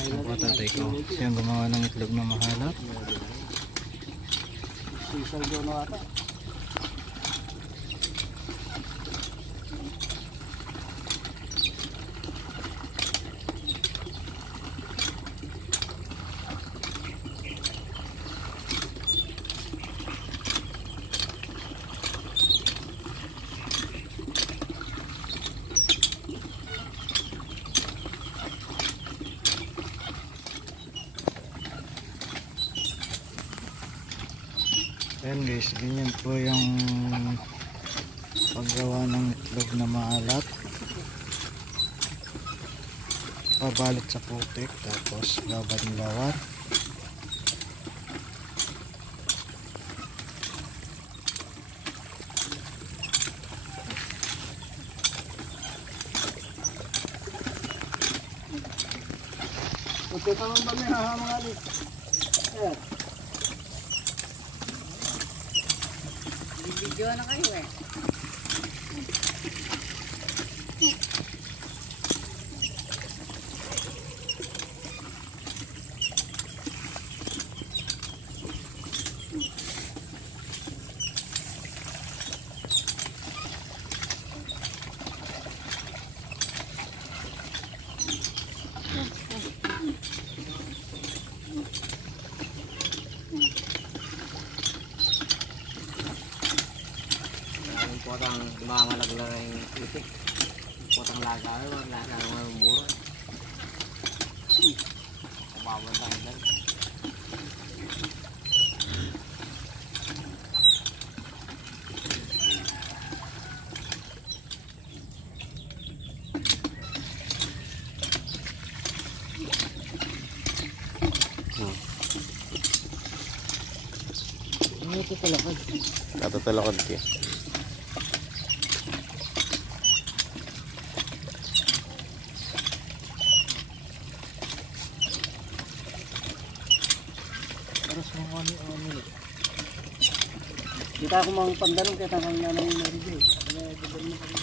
Ang po tatay ko. Siyang gumawa ng itlog na mahalap. Sisal doon na ata. Ayan guys, ganyan po yung paggawa ng itlog na maalat. Pabalot sa putik tapos babanlawan. Ito pa man ba may hahamang alit? Ayan. Video na kayo eh. Potang mamalaglar yung itik. Potang laga ay laga ng muro. Kumabantang dan. Ito talakad. Natatalakad siya. Para sa mga ano. Kita ako mga pandanong kita kanya ng Mary. Kaya dito mo kami.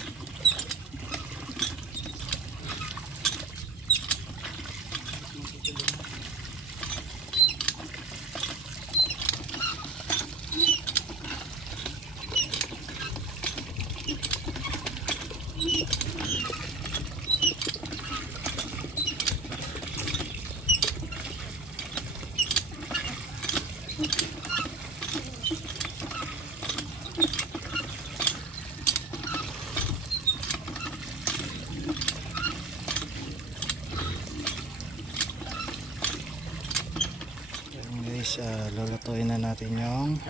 Ayan guys, lulutuin na natin yung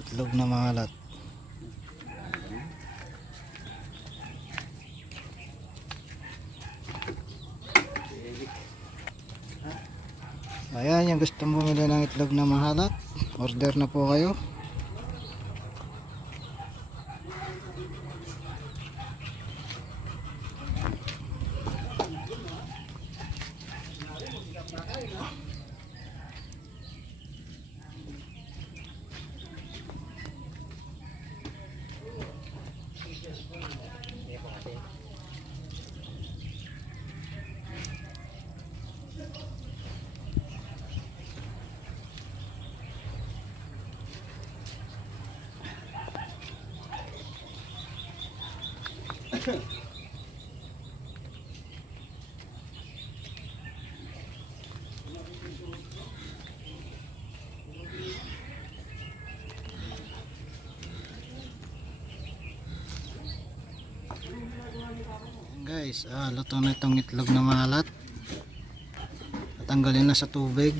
itlog na maalat. Ayan, yung gustong bumili ng itlog na mahalat, order na po kayo. Guys, luto na itong itlog na maalat. Tatanggalin na sa tubig.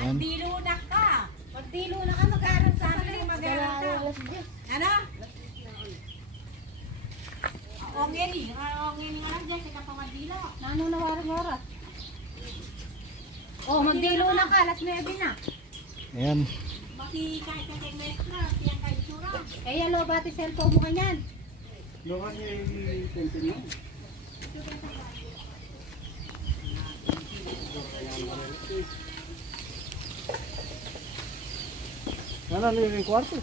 Ayan. Magdilo na ka. Magdilo na ka, mag-aaral sa akin. Mag-aaral ka. Ano? Ongin nga lang dyan, kita pa magdilo. Nano na waras-waras? Oh, magdilo na ka, alas 9 na. Ayan. Baki kahit ka kay Mestra, siya kay Tsura. Eh, hello, bati cellphone mo kanyan. Lokan yung tenten mo. Ano yung kwarto?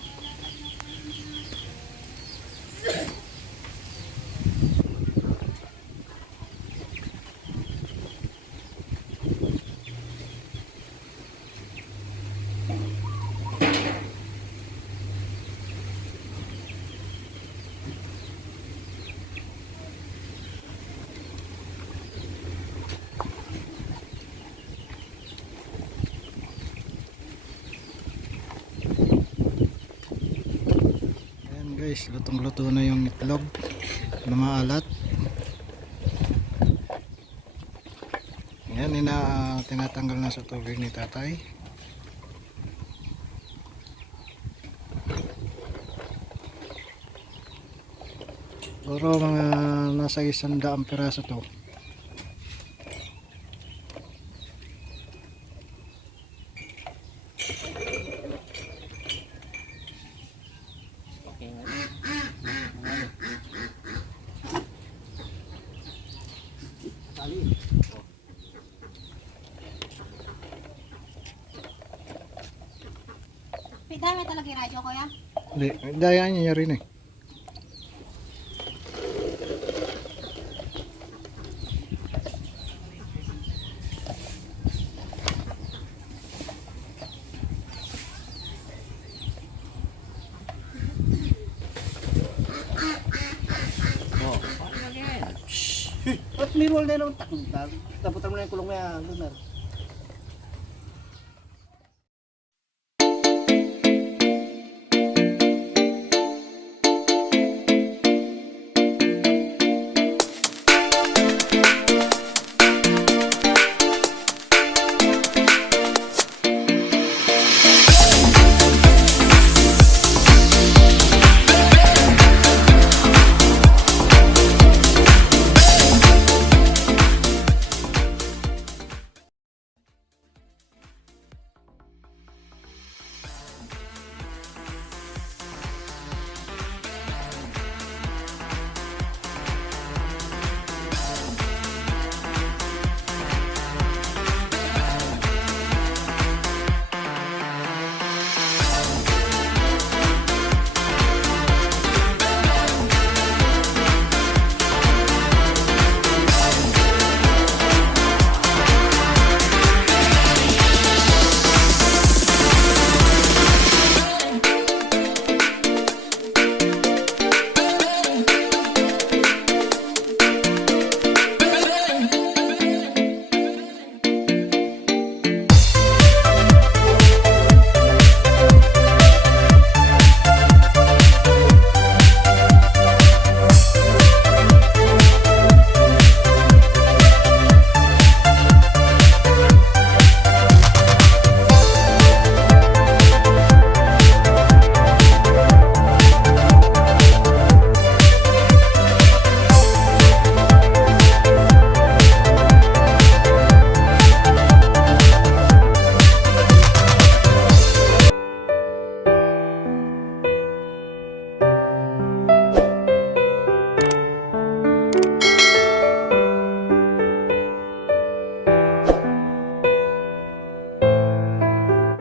guys, lutong luto na yung itlog na maalat. Yan, tinatanggal na sa tubig ni tatay. Siguro mga nasa 100 piraso to. Okay nga. Tali. Pidami talaga yung radyo ko yan. Hindi, daya niya rin eh. Oh, again. At may roll na yung takong. Taputan mo na yung kulong na yan.